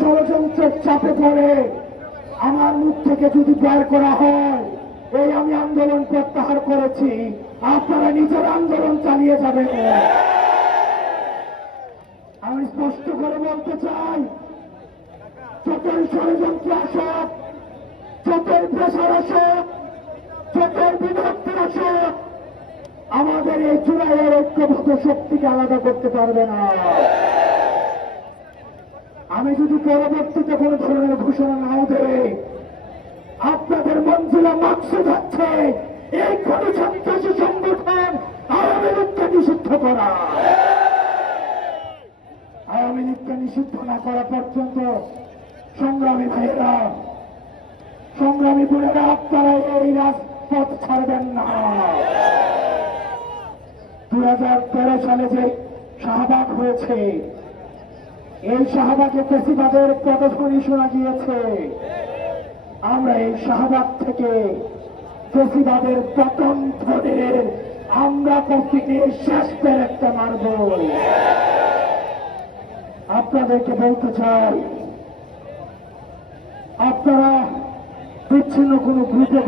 ষড়যন্ত্রের চাপে পড়ে আমার মুখ থেকে যদি বের করা হয়, এই আমি আন্দোলন প্রত্যাহার করেছি, আপনারা নিজের আন্দোলন চালিয়ে যাবেন। আমি স্পষ্ট করে বলতে চাই, যতই ষড়যন্ত্র আসুক, যতই প্রেসার আসুক, যতই বিভক্তি আসুক, আমাদের এই জুলাইয়ের ঐক্যবদ্ধ শক্তিকে আলাদা করতে পারবে না। আমি যদি পরবর্তীতে কোন ধরনের ঘোষণা নাও দেই, আপনাদের মঞ্জিলা মাকসুদ হচ্ছে এই খনি সন্ত্রাসী সংগঠন আওয়ামী লীগকে নিষিদ্ধ করা। আওয়ামী লীগকে নিষিদ্ধ না করা পর্যন্ত সংগ্রামী ভাইয়েরা, সংগ্রামী বোনেরা, আপনারা এই রাজপথ ছাড়বেন না। 2013 সালে যে শাহবাগ হয়েছে, এই শাহবাগে ফেসিবাদের পদধ্বনি শোনা গিয়েছে। আমরা এই শাহবাগ থেকে ফেসিবাদের পতন ধরে আমরা প্রতিকে শেষ করে একটা মারব। আপনাদেরকে বলতে চাই, আপনারা বিচ্ছিন্ন কোনো গ্রুপে